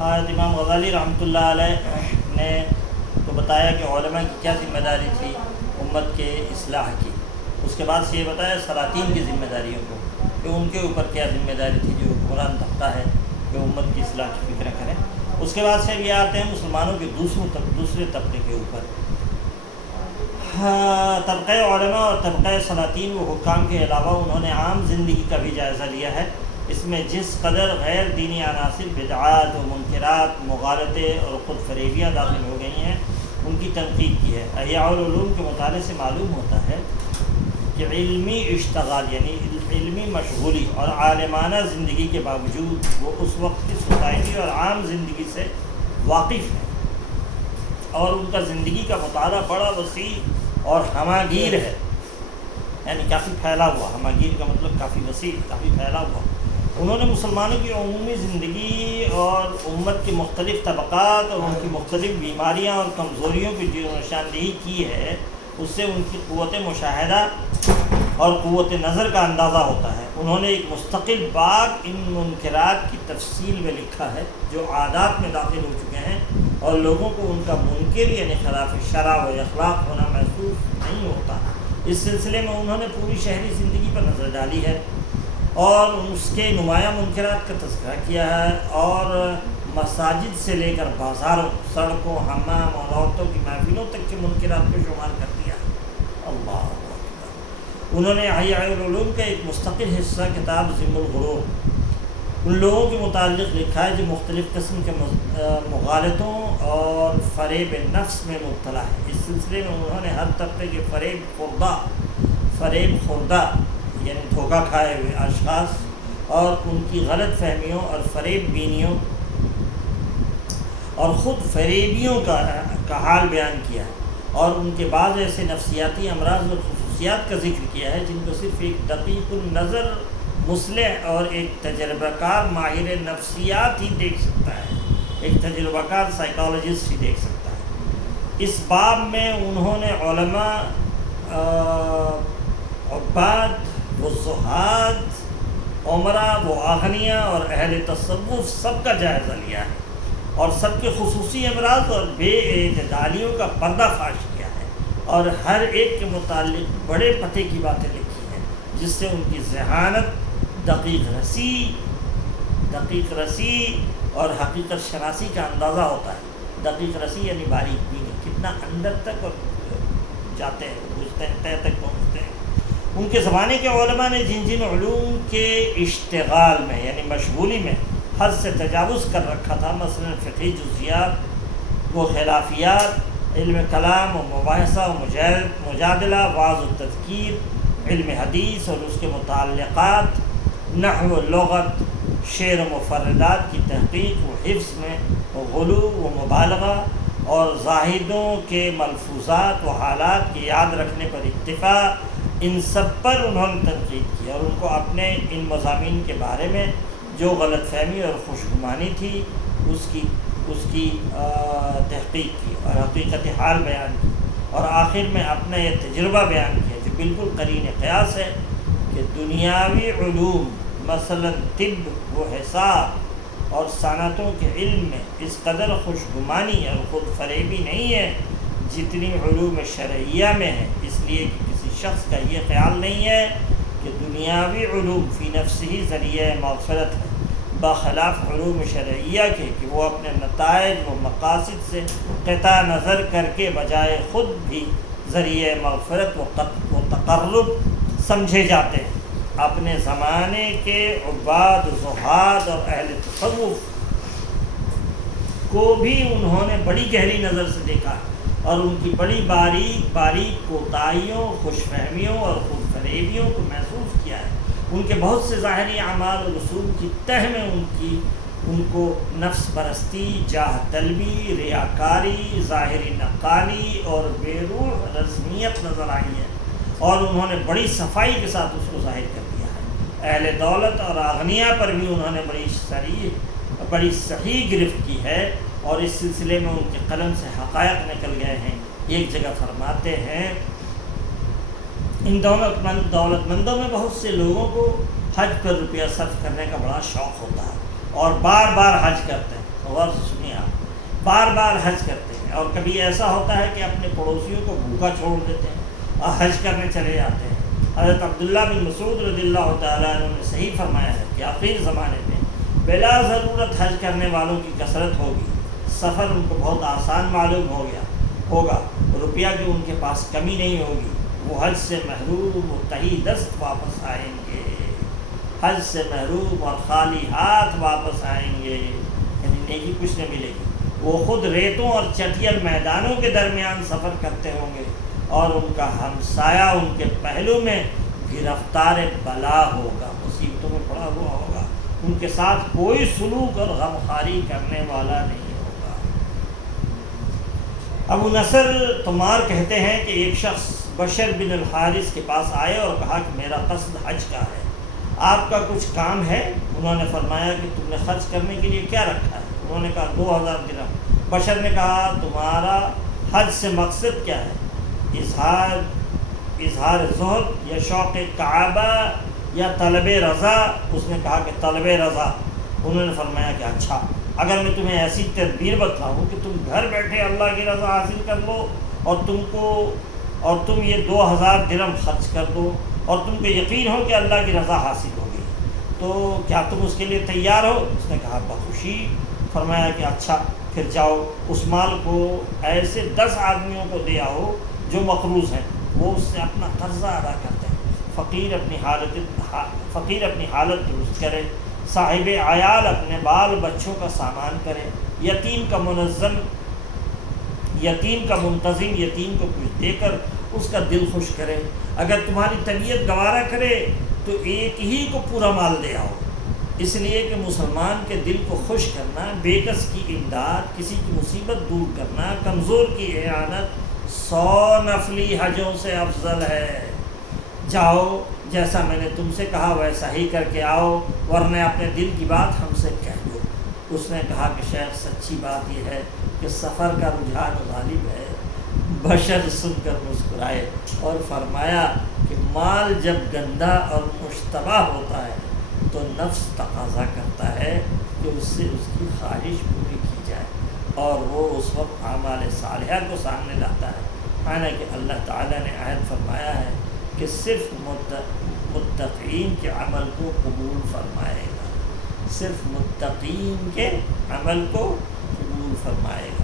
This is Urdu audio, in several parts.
حضرت امام غزالی رحمۃ اللہ علیہ نے تو بتایا کہ علماء کی کیا ذمہ داری تھی امت کے اصلاح کی. اس کے بعد سے یہ بتایا سلاطین کی ذمہ داریوں کو کہ ان کے اوپر کیا ذمہ داری تھی جو حکمران طبقہ ہے کہ امت کی اصلاح کی فکر کریں. اس کے بعد سے یہ آتے ہیں مسلمانوں کے دوسرے طبقے کے اوپر. طبقہ علماء اور طبقہ سلاطین و حکام کے علاوہ انہوں نے عام زندگی کا بھی جائزہ لیا ہے. اس میں جس قدر غیر دینی عناصر بدعات و منکرات مغالطے اور خود فریبیاں داخل ہو گئی ہیں ان کی تنقید کی ہے. احیاء العلوم کے مطالعے سے معلوم ہوتا ہے کہ علمی اشتغال یعنی علمی مشغولی اور عالمانہ زندگی کے باوجود وہ اس وقت کی سوسائٹی اور عام زندگی سے واقف ہیں اور ان کا زندگی کا مطالعہ بڑا وسیع اور ہماگیر ہے، یعنی کافی پھیلا ہوا. ہماگیر کا مطلب کافی وسیع، کافی پھیلا ہوا. انہوں نے مسلمانوں کی عمومی زندگی اور امت کے مختلف طبقات اور ان کی مختلف بیماریاں اور کمزوریوں کی جو نشاندہی کی ہے اس سے ان کی قوت مشاہدہ اور قوت نظر کا اندازہ ہوتا ہے. انہوں نے ایک مستقل باب ان منکرات کی تفصیل میں لکھا ہے جو عادات میں داخل ہو چکے ہیں اور لوگوں کو ان کا منکر یعنی خلاف شرع و اخلاق ہونا محسوس نہیں ہوتا. اس سلسلے میں انہوں نے پوری شہری زندگی پر نظر ڈالی ہے اور اس کے نمایاں منکرات کا تذکرہ کیا ہے اور مساجد سے لے کر بازاروں، سڑکوں، حمام اور عورتوں کی محفلوں تک کے منکرات کو شمار کر دیا ہے. اللہ اکبر. انہوں نے احیاء العلوم کا ایک مستقل حصہ کتاب ذم الغرور ان لوگوں کے متعلق لکھا ہے جو مختلف قسم کے مغالطوں اور فریب نفس میں مبتلا ہے. اس سلسلے میں انہوں نے ہر طبقے کے فریب خوردہ یعنی دھوکہ کھائے ہوئے اشخاص اور ان کی غلط فہمیوں اور فریب بینیوں اور خود فریبیوں کا حال بیان کیا ہے اور ان کے بعض ایسے نفسیاتی امراض اور خصوصیات کا ذکر کیا ہے جن کو صرف ایک دقیق النظر مصلح اور ایک تجربہ کار ماہر نفسیات ہی دیکھ سکتا ہے، ایک تجربہ کار سائیکالوجسٹ ہی دیکھ سکتا ہے. اس باب میں انہوں نے علماء، عباد و زہاد، عمراء و اغنیاء اور اہل تصوف سب کا جائزہ لیا ہے اور سب کے خصوصی امراض اور بے اعتدالیوں کا پردہ فاش کیا ہے اور ہر ایک کے متعلق بڑے پتے کی باتیں لکھی ہیں جس سے ان کی ذہانت، دقیق رسی اور حقیقت شناسی کا اندازہ ہوتا ہے. دقیق رسی یعنی باریک بینی، کتنا اندر تک اور جاتے ہیں، بوجھتے ہیں، تہ تک پہنچتے ہیں. ان کے زمانے کے علماء نے جن علوم کے اشتغال میں یعنی مشغولی میں حد سے تجاوز کر رکھا تھا، مثلا فقہی جزیات و خلافیات، علم کلام و مباحثہ و مجادلہ، وعظ و تذکیر، علم حدیث اور اس کے متعلقات، نحو و لغت، شعر و مفردات کی تحقیق و حفظ میں غلو و مبالغہ اور زاہدوں کے ملفوظات و حالات کے یاد رکھنے پر اکتفا، ان سب پر انہوں نے تنقید کی اور ان کو اپنے ان مضامین کے بارے میں جو غلط فہمی اور خوشگمانی تھی اس کی تحقیق کی اور حقیقت حال بیان کی اور آخر میں اپنا یہ تجربہ بیان کیا جو بالکل قرین قیاس ہے کہ دنیاوی علوم مثلا طب و حساب اور صنعتوں کے علم میں اس قدر خوشگمانی اور خود فریبی نہیں ہے جتنی علوم شرعیہ میں ہے. اس لیے کہ کسی شخص کا یہ خیال نہیں ہے کہ دنیاوی علوم فی نفس ہی ذریعہ مغفرت ہے، بخلاف علوم شرعیہ کے کہ وہ اپنے نتائج و مقاصد سے قطع نظر کر کے بجائے خود بھی ذریعہ مغفرت و تقرب سمجھے جاتے ہیں. اپنے زمانے کے عباد، زہاد اور اہل تصوف کو بھی انہوں نے بڑی گہری نظر سے دیکھا اور ان کی بڑی باریک کوتاہیوں، خوش فہمیوں اور خود فریبیوں کو محسوس کیا ہے. ان کے بہت سے ظاہری اعمال اور رسوم کی تہ میں ان کو نفس پرستی، جاہ طلبی، ریاکاری، ظاہری نقالی اور بے روح رسمیت نظر آئی ہے اور انہوں نے بڑی صفائی کے ساتھ اس کو ظاہر کر دیا ہے. اہل دولت اور اغنیاء پر بھی انہوں نے بڑی صحیح گرفت کی ہے اور اس سلسلے میں ان کے قلم سے حقائق نکل گئے ہیں. ایک جگہ فرماتے ہیں ان دولت مندوں میں بہت سے لوگوں کو حج پر روپیہ صرف کرنے کا بڑا شوق ہوتا ہے اور بار بار حج کرتے ہیں غور سے سنیے آپ، بار بار حج کرتے ہیں، اور کبھی ایسا ہوتا ہے کہ اپنے پڑوسیوں کو بھوکا چھوڑ دیتے ہیں اور حج کرنے چلے جاتے ہیں۔ حضرت عبداللہ بن مسعود رضی اللہ تعالیٰ عنہ نے صحیح فرمایا ہے کہ آخر زمانے میں بلا ضرورت حج کرنے والوں کی کثرت ہوگی، سفر ان کو بہت آسان معلوم ہوگا، روپیہ کی ان کے پاس کمی نہیں ہوگی، وہ حج سے محروم و تہی دست واپس آئیں گے، حج سے محروم اور خالی ہاتھ واپس آئیں گے، یعنی نیکی کچھ نہ ملے گی۔ وہ خود ریتوں اور چٹیل میدانوں کے درمیان سفر کرتے ہوں گے، اور ان کا ہمسایہ ان کے پہلو میں گرفتار بلا ہوگا، مصیبتوں میں پڑا ہوا ہوگا، ان کے ساتھ کوئی سلوک اور غمخواری کرنے والا نہیں ہوگا۔ ابو نصر تمار کہتے ہیں کہ ایک شخص بشر بن الحارث کے پاس آئے اور کہا کہ میرا قصد حج کا ہے، آپ کا کچھ کام ہے؟ انہوں نے فرمایا کہ تم نے خرچ کرنے کے لیے کیا رکھا ہے؟ انہوں نے کہا 2000 درہم۔ بشر نے کہا تمہارا حج سے مقصد کیا ہے؟ اظہار زہد یا شوق کعبہ یا طلب رضا؟ اس نے کہا کہ طلب رضا۔ انہوں نے فرمایا کہ اچھا، اگر میں تمہیں ایسی تدبیر بتلاؤں کہ تم گھر بیٹھے اللہ کی رضا حاصل کر لو، اور تم یہ 2000 درہم خرچ کر دو، اور تم کو یقین ہو کہ اللہ کی رضا حاصل ہوگی، تو کیا تم اس کے لیے تیار ہو؟ اس نے کہا بخوشی۔ فرمایا کہ اچھا، پھر جاؤ اس مال کو ایسے 10 آدمیوں کو دے آؤ جو مقروض ہیں، وہ اس سے اپنا قرضہ ادا کرتے ہیں، فقیر اپنی حالت درست کرے، صاحب عیال اپنے بال بچوں کا سامان کرے، یتیم کا منتظم یتیم کو کچھ دے کر اس کا دل خوش کرے، اگر تمہاری طبیعت گوارا کرے تو ایک ہی کو پورا مال دے آؤ، اس لیے کہ مسلمان کے دل کو خوش کرنا، بے کس کی امداد، کسی کی مصیبت دور کرنا، کمزور کی اعانت 100 نفلی حجوں سے افضل ہے۔ جاؤ، جیسا میں نے تم سے کہا ویسا ہی کر کے آؤ، ورنہ اپنے دل کی بات ہم سے کہہ دو۔ اس نے کہا کہ شیخ سچی بات یہ ہے کہ سفر کا رجحان غالب ہے۔ بشر سن کر مسکرائے اور فرمایا کہ مال جب گندا اور مشتبہ ہوتا ہے تو نفس تقاضا کرتا ہے کہ اس سے اس کی خواہش پوری کی جائے، اور وہ اس وقت اعمال صالحہ کو سامنے لاتا ہے، حالانکہ اللہ تعالیٰ نے عہد فرمایا ہے کہ صرف متقین کے عمل کو قبول فرمائے گا، صرف متقین کے عمل کو قبول فرمائے گا۔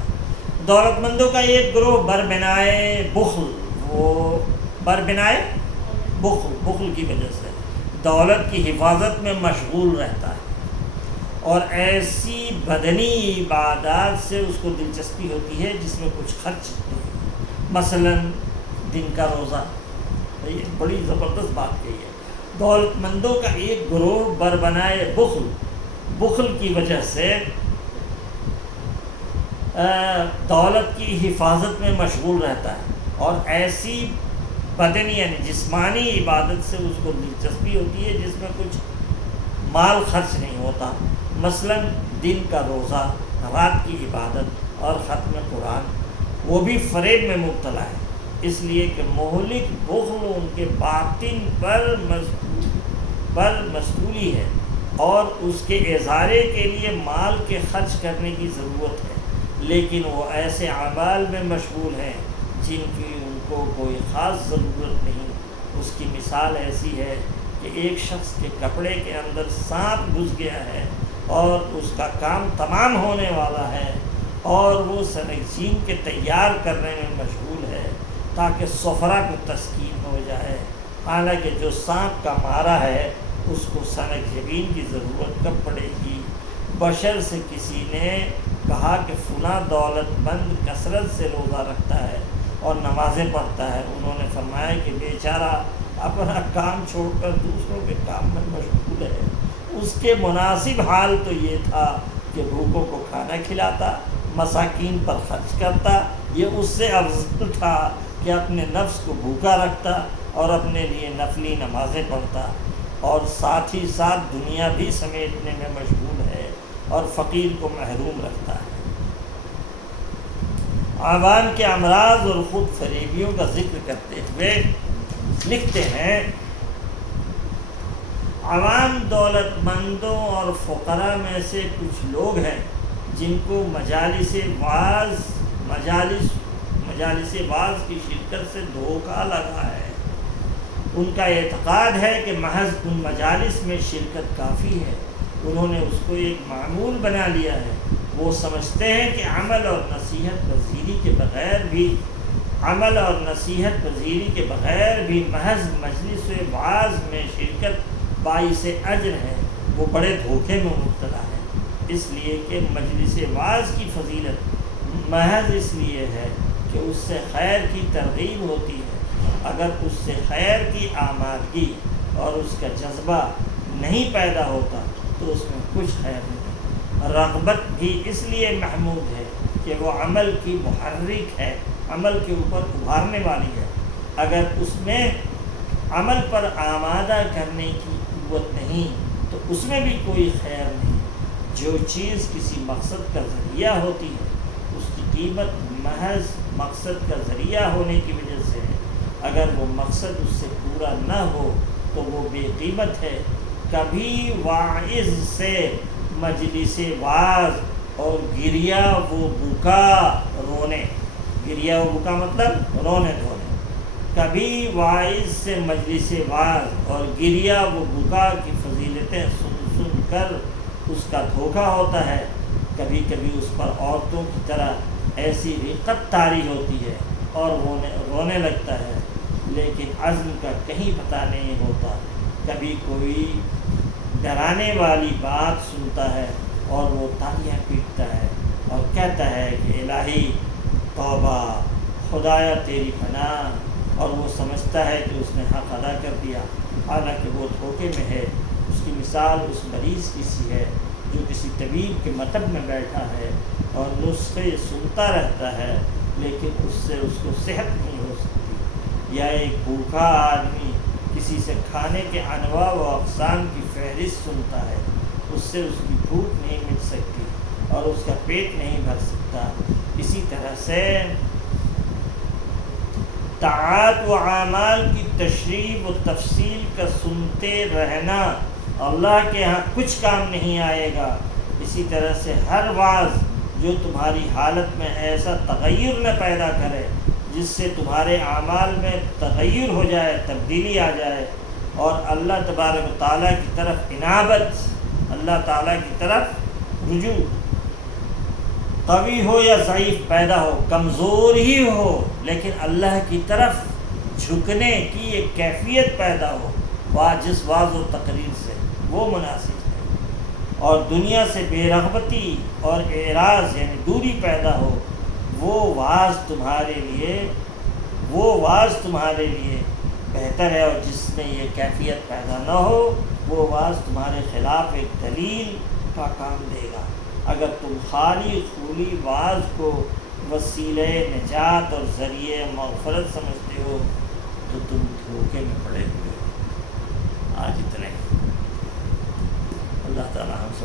دولت مندوں کا ایک گروہ بربنائے بخل کی وجہ سے دولت کی حفاظت میں مشغول رہتا ہے، اور ایسی بدنی عبادات سے اس کو دلچسپی ہوتی ہے جس میں کچھ خرچ نہیں، مثلا دن کا روزہ۔ یہ بڑی زبردست بات کہی ہے۔ دولت مندوں کا ایک گروہ بربنائے بخل کی وجہ سے دولت کی حفاظت میں مشغول رہتا ہے، اور ایسی بدنی یعنی جسمانی عبادت سے اس کو دلچسپی ہوتی ہے جس میں کچھ مال خرچ نہیں ہوتا، مثلا دن کا روزہ، رات کی عبادت اور ختم قرآن۔ وہ بھی فریب میں مبتلا ہے، اس لیے کہ مہلک بخل ان کے باطن پر مستولی ہے، اور اس کے اظہارے کے لیے مال کے خرچ کرنے کی ضرورت ہے، لیکن وہ ایسے اعمال میں مشغول ہیں جن کی ان کو کوئی خاص ضرورت نہیں۔ اس کی مثال ایسی ہے کہ ایک شخص کے کپڑے کے اندر سانپ گھس گیا ہے اور اس کا کام تمام ہونے والا ہے، اور وہ سنگجین کے تیار کرنے میں مشغول ہے تاکہ سفرا کو تسکین ہو جائے، حالانکہ جو سانپ کا مارا ہے اس کو سنگجبین کی ضرورت کب پڑے گی۔ بشر سے کسی نے کہا کہ فلاں دولت مند کثرت سے روزہ رکھتا ہے اور نمازیں پڑھتا ہے۔ انہوں نے فرمایا کہ بیچارہ اپنا کام چھوڑ کر دوسروں کے کام میں مشغول ہے، اس کے مناسب حال تو یہ تھا کہ بھوکوں کو کھانا کھلاتا، مساکین پر خرچ کرتا، یہ اس سے افضل تھا کہ اپنے نفس کو بھوکا رکھتا اور اپنے لیے نفلی نمازیں پڑھتا، اور ساتھ ہی ساتھ دنیا بھی سمیٹنے میں مشغول ہے اور فقیر کو محروم رکھتا ہے۔ عوام کے امراض اور خود فریبیوں کا ذکر کرتے ہوئے لکھتے ہیں، عوام دولت مندوں اور فقراء میں سے کچھ لوگ ہیں جن کو مجالس واعظ کی شرکت سے دھوکہ لگا ہے، ان کا اعتقاد ہے کہ محض ان مجالس میں شرکت کافی ہے، انہوں نے اس کو ایک معمول بنا لیا ہے۔ وہ سمجھتے ہیں کہ عمل اور نصیحت پذیری کے بغیر بھی محض مجلس واعظ میں شرکت باعث اجر ہے۔ وہ بڑے دھوکے میں مبتلا ہے، اس لیے کہ مجلس واعظ کی فضیلت محض اس لیے ہے کہ اس سے خیر کی ترغیب ہوتی ہے۔ اگر اس سے خیر کی آمادگی اور اس کا جذبہ نہیں پیدا ہوتا تو اس میں کچھ خیر نہیں۔ رغبت بھی اس لیے محمود ہے کہ وہ عمل کی محرک ہے، عمل کے اوپر ابھارنے والی ہے۔ اگر اس میں عمل پر آمادہ کرنے کی قوت نہیں تو اس میں بھی کوئی خیر نہیں۔ جو چیز کسی مقصد کا ذریعہ ہوتی ہے اس کی قیمت محض مقصد کا ذریعہ ہونے کی وجہ سے ہے۔ اگر وہ مقصد اس سے پورا نہ ہو تو وہ بے قیمت ہے۔ کبھی واعظ سے مجلس واعظ اور گریا و بکا مطلب رونے دھونے۔ کبھی واعظ سے مجلس واعظ اور گریا و بکا کی فضیلتیں سن کر اس کا دھوکہ ہوتا ہے۔ کبھی کبھی اس پر عورتوں کی طرح ایسی رقت طاری ہوتی ہے اور وہ رونے لگتا ہے، لیکن عزم کا کہیں پتہ نہیں ہوتا۔ کبھی کوئی ڈرانے والی بات سنتا ہے اور وہ تالیاں پیٹتا ہے اور کہتا ہے کہ الہی توبہ، خدایا تیری پناہ، اور وہ سمجھتا ہے کہ اس نے حق ادا کر دیا، حالانکہ وہ دھوکے میں ہے۔ اس کی مثال اس مریض کی سی ہے جو کسی طبیب کے مطب میں بیٹھا ہے اور نسخے سنتا رہتا ہے لیکن اس سے اس کو صحت نہیں ہو سکتی، یا ایک بھوکا آدمی کسی سے کھانے کے انواع و اقسام کی فہرست سنتا ہے، اس سے اس کی بھوک نہیں مٹ سکتی اور اس کا پیٹ نہیں بھر سکتا۔ اسی طرح سے طاعات و اعمال کی تشریح و تفصیل کا سنتے رہنا اللہ کے ہاں کچھ کام نہیں آئے گا۔ اسی طرح سے ہر واعظ جو تمہاری حالت میں ایسا تغیر نہ پیدا کرے جس سے تمہارے اعمال میں تغیر ہو جائے، تبدیلی آ جائے، اور اللہ تبارک و تعالیٰ کی طرف انابت، اللہ تعالیٰ کی طرف رجوع، قوی ہو یا ضعیف پیدا ہو، کمزور ہی ہو لیکن اللہ کی طرف جھکنے کی ایک کیفیت پیدا ہو جس واعظ و تقریر سے، وہ مناسب ہے۔ اور دنیا سے بے رغبتی اور اعراض یعنی دوری پیدا ہو، وہ واعظ تمہارے لیے بہتر ہے، اور جس میں یہ کیفیت پیدا نہ ہو وہ واعظ تمہارے خلاف ایک دلیل کا کام دے گا۔ اگر تم خالی خولی واعظ کو وسیلہ نجات اور ذریعہ مغفرت سمجھتے ہو تو تم دھوکے میں پڑے ہوئے ہو۔ آج اتنے۔ اللہ تعالیٰ ہم سب